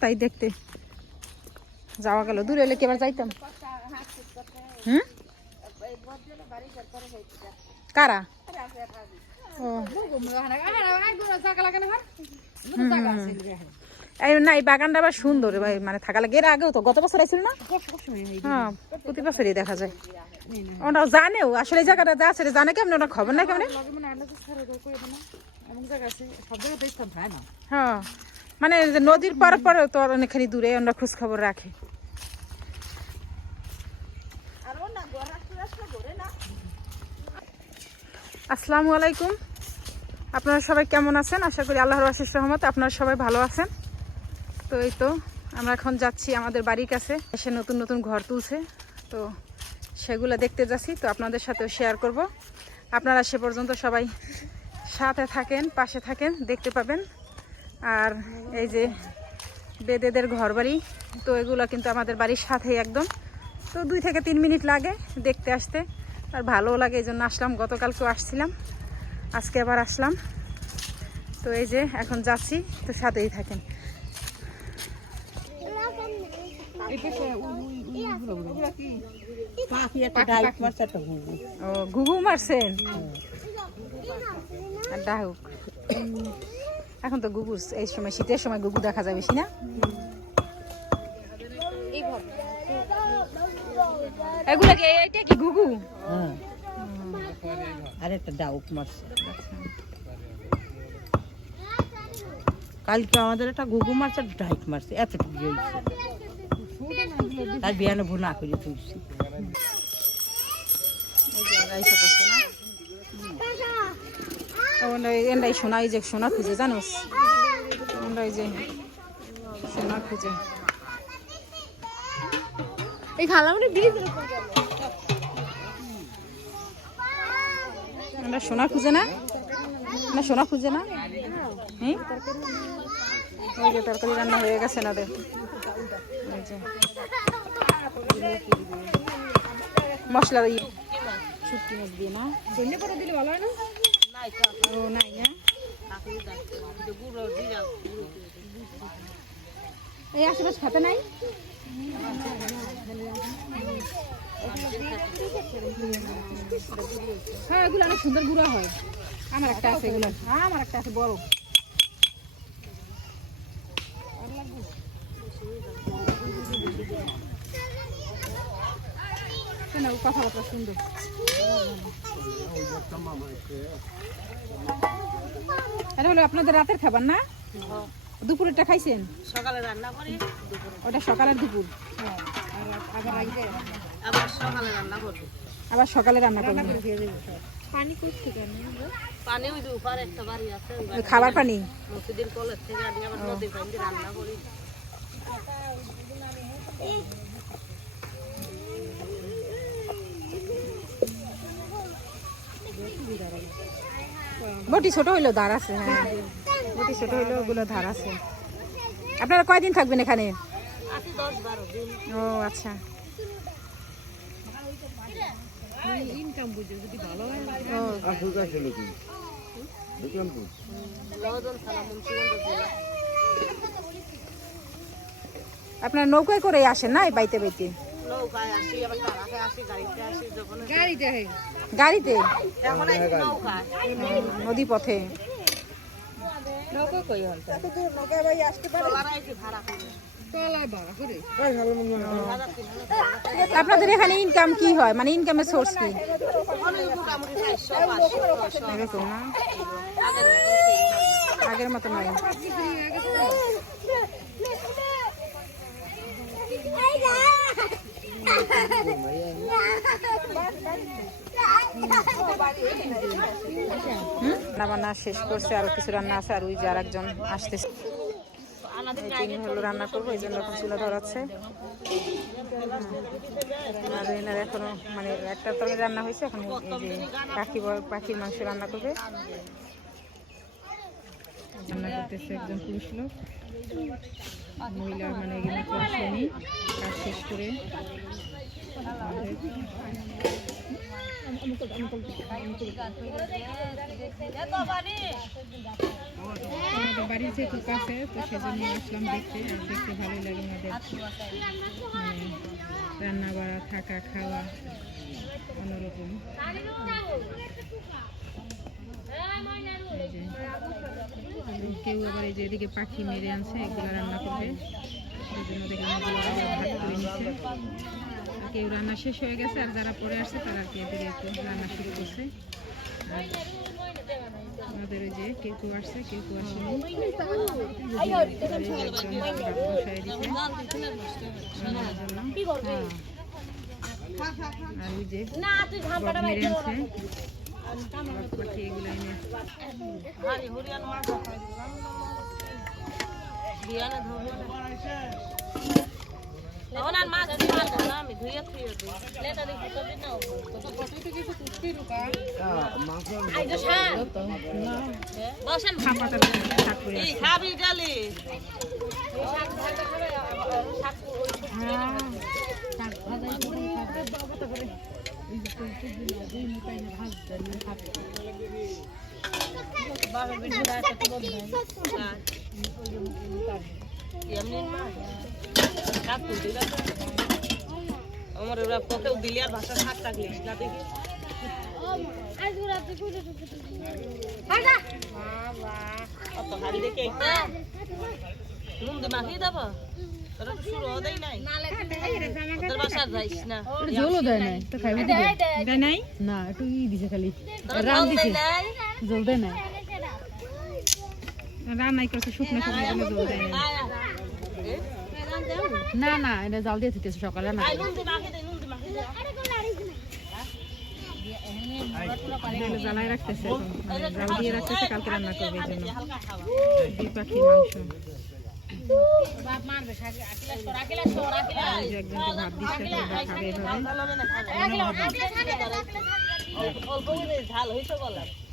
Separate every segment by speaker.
Speaker 1: তাই দেখতে। যাওয়া গেল। দূরে এলে কেবার যাইতাম? হুম? কারা? না বাগানটা আবার সুন্দর ভাই মানে থাকা আগেও তো, গত বছর না? হ্যাঁ দেখা যায়। জানেও, আসলে জায়গাটা যা আছে জানে কেমন? খবর নাই কেমন? হ্যাঁ। মানে নদীর পর পর তো অনেকখানি দূরে, আমরা খোঁজ খবর রাখে। আসসালামু আলাইকুম। আপনারা সবাই কেমন আছেন? আশা করি আল্লাহর আশিস রহমত আপনারা সবাই ভালো আছেন। তো এই তো, আমরা এখন যাচ্ছি আমাদের বাড়ির কাছে। এসে নতুন নতুন ঘর তুলছে। তো সেগুলো দেখতে যাচ্ছি, তো আপনাদের সাথেও শেয়ার করব। আপনারা সে পর্যন্ত সবাই সাথে থাকেন, পাশে থাকেন, দেখতে পাবেন। আর এই যে বেদেদের ঘর বাড়ি তো এগুলো কিন্তু আমাদের বাড়ির সাথেই একদম। তো দুই থেকে তিন মিনিট লাগে দেখতে আসতে আর ভালোও লাগে এই জন্য আসলাম গতকালকেও আসছিলাম আজকে আবার আসলাম। তো এই যে এখন যাচ্ছি তো সাথেই থাকেন।
Speaker 2: ঘুঘু
Speaker 1: ও ঘুঘু মারছেন? আর ডাহুক। এখন তো গুগু এই সময় শীতের সময় গুগু দেখা যায় বেশি না? এগুলা কি এইটা কি ঘুঘু
Speaker 2: আর একটা ডাউক মারছে কালকে আমাদের একটা ঘুঘু মারছে মারছে এতটুকু হয়েছে। তার বিয়ানে ভুনা করে তুলছি।
Speaker 1: এই যে রাইসা করছে না? আমরা সোনা এই যে সোনা খুঁজে জানোস? আমরা এই যে সোনা খুঁজে।
Speaker 3: এই খালামনি ব্রিজ
Speaker 1: আমরা সোনা খুঁজে না? না সোনা খুঁজে না? হুম? ওই যে তরকারি রান্না হয়ে গেছে না মশলা দিয়ে শুটকি মাছ দিয়ে না? ধন্য করে দিলে ভালো হয় না? এই আশেপাশে খাতে নাই? হ্যাঁ এগুলো অনেক সুন্দর গুঁড়া হয়। আমার একটা আছে, এগুলো। হ্যাঁ আমার একটা আছে, বড়। কেন, ও কথাবার্তা সুন্দর এটা হলো আপনাদের রাতের খাবার না? দুপুরেরটা খাইছেন?
Speaker 2: সকালে রান্না করি
Speaker 1: ওটা সকালের দুপুর।
Speaker 2: আবার সকালে রান্না করি।
Speaker 1: আবার সকালে রান্না করবেন।
Speaker 3: পানি করতে কেন
Speaker 2: পানি ওই যে উপরে একটা বাড়ি আছে
Speaker 1: খাবার পানি?
Speaker 2: মসজিদের কলের থেকে আমি আবার নদীর পানি দিয়ে রান্না করি।
Speaker 1: বটি ছোট হইলেও ধার আছে হ্যাঁ। বটি ছোট হইলেও ওগুলো ধার আছে। আপনারা কয়দিন থাকবেন এখানে? ও আচ্ছা। আপনারা নৌকায় করে আসেন না এই বাইতে বাইতে
Speaker 2: গাড়িতে আসি যখন
Speaker 3: গাড়িতে
Speaker 1: গাড়িতে?
Speaker 2: এখন আসি নৌকায়।
Speaker 1: নদী পথে?
Speaker 2: নৌকা কই হল চলারা এসে ভাড়া করে।
Speaker 3: তলায় ভাড়া করে?
Speaker 1: আপনাদের এখানে ইনকাম কি হয়? মানে ইনকামের সোর্স কি?
Speaker 2: আগের
Speaker 1: মতো নয়। রান্না শেষ করছে, আরও কিছু রান্না আছে, আর ওই যে আর একজন আসতেছে। তিনি হলো রান্না করব, এই জন্য এখন চুলা ধরাচ্ছে। আর এনার এখনও মানে একটা তরকারি রান্না হয়েছে, এখন যে পাখি পাখির মাংস রান্না করবে। রান্না করতেছে একজন পুরুষ লোক। মহিলা মানে কাজ শেষ করে। আমাদের বাড়ির যেহেতু কাছে তো সেজন্য আসলাম দেখতে। আর দেখতে ভালোই লাগে আমাদের মানে রান্না বাড়া থাকা খাওয়া অন্যরকম কেউ আবার এই যে এদিকে পাখি মেরে আনছে, এগুলো রান্না করবে। সেই জন্য দেখলাম এগুলো ভাগ করে নিচ্ছে কেউ রান্না শেষ হয়ে গেছে, আর যারা পরে আসছে তারা আর কি এদিকে একটু রান্না শুরু করছে। আমাদের যে কেউ কেউ আসছে কেউ কেউ আসেনি। আর ওই যে মেরে বক পাখি এগুলো এনে খাপাটা শাক করে আসছে।
Speaker 2: আমার ওরা পকেও দিলে আর ভাষা শাক থাকলিস না দেখি? অত হাড়ি দেখে একটা নুন দিয়ে মাখিয়ে দেবো? তোরা তো শুরু হতেই নাই। না।
Speaker 1: দেয় নাই তো খাইবে দেয় নাই?
Speaker 3: না একটু ই দিছে খালি।
Speaker 2: তোরা জল দেয় নাই?
Speaker 3: না
Speaker 1: রান্নাই করছে শুকনো শুকনো জল দেয়।
Speaker 2: এ?
Speaker 3: না না, এটা জাল দিয়ে দিতেছে সকালে, না।
Speaker 1: রাখতেছে মানে দিয়ে রাখতেছে, কালকে পাখি দিচ্ছে সবাই খাবে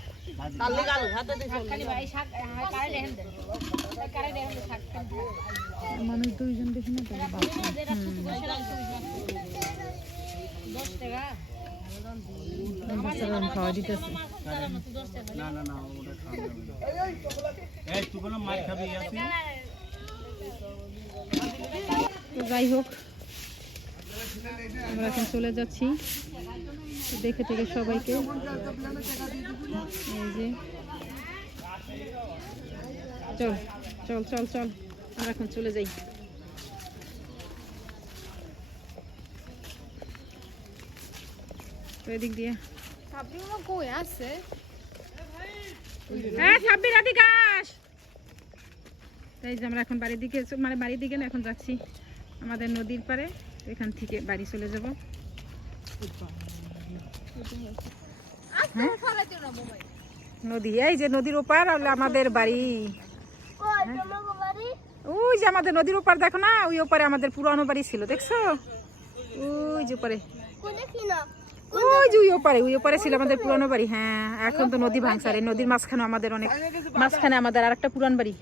Speaker 3: মানুষ দুইজন বেশি না তাহলে ভালো বাচ্চারা খাওয়া দিতেছে।
Speaker 1: তো যাই হোক আমরা এখন চলে যাচ্ছি। দেখে টেকে সবাইকে। এই যে। চল চল চল চল আমরা এখন চলে যাই। তো এদিক দিয়ে।
Speaker 3: কই আছে?
Speaker 1: তাই যে আমরা এখন বাড়ির দিকে মানে বাড়ির দিকে না এখন যাচ্ছি। আমাদের নদীর পাড়ে এখান থেকে বাড়ি চলে যাব? নদী, এই যে নদীর ওপার আমাদের বাড়ি। ওই যে আমাদের নদীর ওপার, দেখো না, ওই ওপারে আমাদের পুরানো বাড়ি ছিল, দেখছ? ওই যে ওপারে। ওই যে ওই ওপারে ওই ওপারে ছিল আমাদের পুরানো বাড়ি হ্যাঁ। এখন তো নদী ভাঙছে নদীর মাঝখানে আমাদের অনেক, মাঝখানে আমাদের আর একটা পুরান বাড়ি।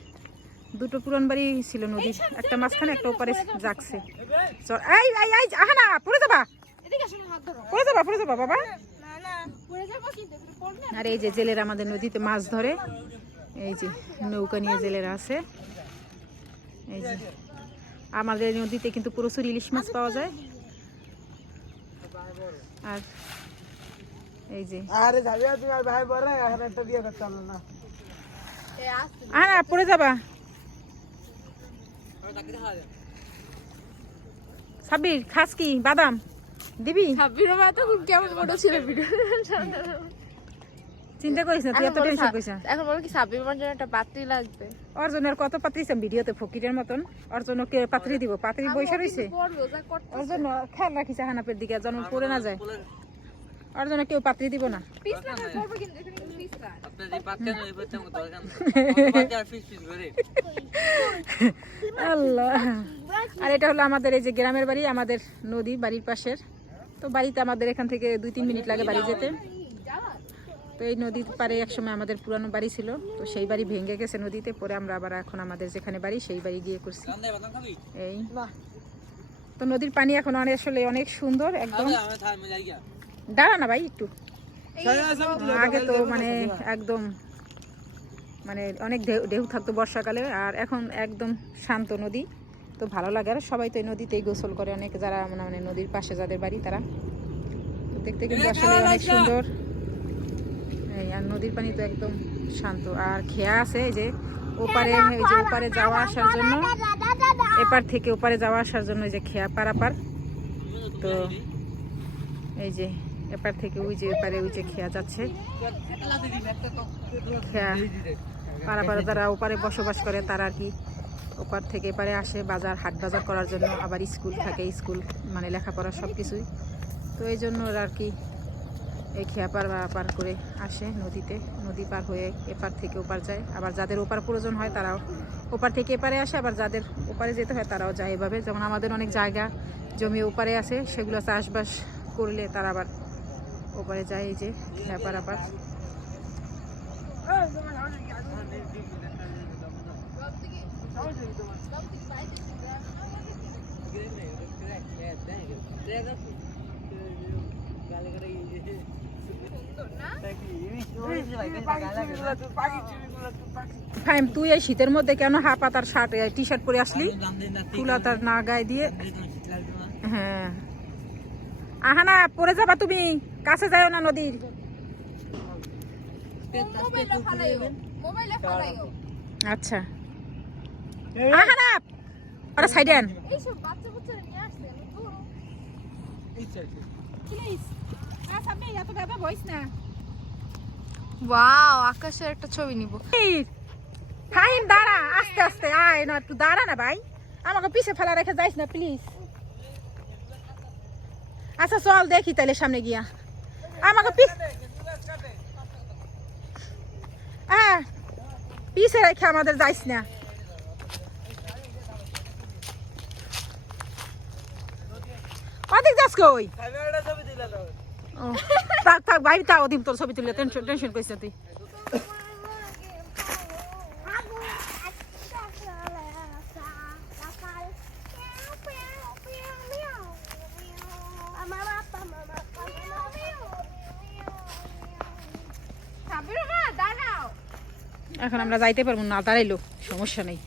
Speaker 1: দুটো পুরান বাড়ি ছিল নদীর, একটা মাঝখানে, একটা ওপারে জাগছে চল এই, আহা না, পড়ে যাবা। পড়ে যাবা পড়ে যাবা বাবা। আর এই যে জেলেরা আমাদের নদীতে মাছ ধরে এই যে নৌকা নিয়ে জেলেরা আছে। এই যে আমাদের নদীতে কিন্তু প্রচুর ইলিশ মাছ পাওয়া যায়। আর এই যে
Speaker 4: আরে যাবি আর তুমি আর ভাই এখন একটা না।
Speaker 1: আহা পড়ে যাবা। সাব্বির খাস কি? বাদাম? দিবি?
Speaker 3: সাব্বিরের মা তো কেমন ছোট ছিল ভিডিও
Speaker 1: চিন্তা করিস না তুই এত টেনশন করিস না।
Speaker 3: এখন বলো কি সাব্বির মার জন্য একটা পাত্রী লাগবে?
Speaker 1: অর্জনের কত পাত্রিছে ভিডিওতে ফকিরের মতন? অর্জন কে পাত্রি দিব পাত্রি বৈশা রয়েছে
Speaker 3: পড়ব যা
Speaker 1: অর্জন খেয়াল রাখিস হানাপের দিকে যেন পড়ে না যায়। অর্জনে কেউ পাত্রি দিব না। আল্লাহ। আর এটা হলো আমাদের এই যে গ্রামের বাড়ি আমাদের নদী বাড়ির পাশের। তো বাড়িতে আমাদের এখান থেকে দুই, তিন মিনিট লাগে বাড়ি যেতে। তো এই নদীর পারে একসময় আমাদের পুরানো বাড়ি ছিল, তো সেই বাড়ি ভেঙে গেছে নদীতে, পরে আমরা আবার এখন আমাদের যেখানে বাড়ি সেই বাড়ি গিয়ে করছি। এই। তো নদীর পানি এখন অনেক আসলে অনেক সুন্দর, একদম। দাঁড়া না ভাই, একটু। আগে তো মানে একদম মানে অনেক ঢেউ ঢেউ থাকতো বর্ষাকালে, আর এখন একদম শান্ত নদী। তো ভালো লাগে। আর সবাই তো এই নদীতেই গোসল করে অনেক যারা মানে মানে নদীর পাশে যাদের বাড়ি তারা। তো দেখতে কিন্তু আসলে অনেক সুন্দর। আর নদীর পানি তো একদম শান্ত। আর খেয়া আছে এই যে ওপারে এই যে ওপারে যাওয়া আসার জন্য। এপার থেকে ওপারে যাওয়া আসার জন্য এই যে খেয়া পারাপার। তো এই যে এপার থেকে ওই যে এপারে ওই যে খেয়া যাচ্ছে। খেয়া পারাপার যারা ওপারে বসবাস করে তারা আর কি ওপার থেকে এপারে আসে বাজার, হাট বাজার করার জন্য, আবার স্কুল থাকে, স্কুল মানে লেখাপড়া সব কিছুই তো এই জন্য ওরা আর কি এই খেয়া পার বা পার করে আসে নদীতে। নদী পার হয়ে এপার থেকে ওপার যায়। আবার যাদের ওপার প্রয়োজন হয় তারাও ওপার থেকে এপারে আসে, আবার যাদের ওপারে যেতে হয় তারাও যায় এভাবে। যেমন আমাদের অনেক জায়গা জমি ওপারে আছে, সেগুলো চাষবাস করলে তারা আবার ওপারে যায় এই যে খেয়া পারাপার ফাইম তুই এই শীতের মধ্যে কেন হাফ পাতার শার্ট টি শার্ট পরে আসলি? ফুলা তার না গায়ে দিয়ে। হ্যাঁ। আহা না পরে যাবা তুমি। কাছে যাও না নদীর। আচ্ছা। আহানা আরে সাইডে আন
Speaker 3: এইসব বাচ্চা বাচ্চারা নিয়ে আসছে আমি তো ওয়াও আকাশের একটা ছবি নিব।
Speaker 1: ফাইন দাঁড়া আস্তে আস্তে আয় না একটু দাঁড়া না ভাই। আমাকে পিছে ফেলা রেখে যাইস না প্লিজ আচ্ছা চল দেখি তাহলে সামনে গিয়া। আমাকে পিছ হ্যাঁ পিছে রেখে আমাদের যাইস না। অধিক যাস কই ও, থাক থাক বাইরে থাক অধিক তোর ছবি তুলে টেনশন টেনশন করিস না তুই।
Speaker 3: সাবির মা দাঁড়াও
Speaker 1: এখন আমরা যাইতে পারব না দাঁড়াইলো সমস্যা নেই।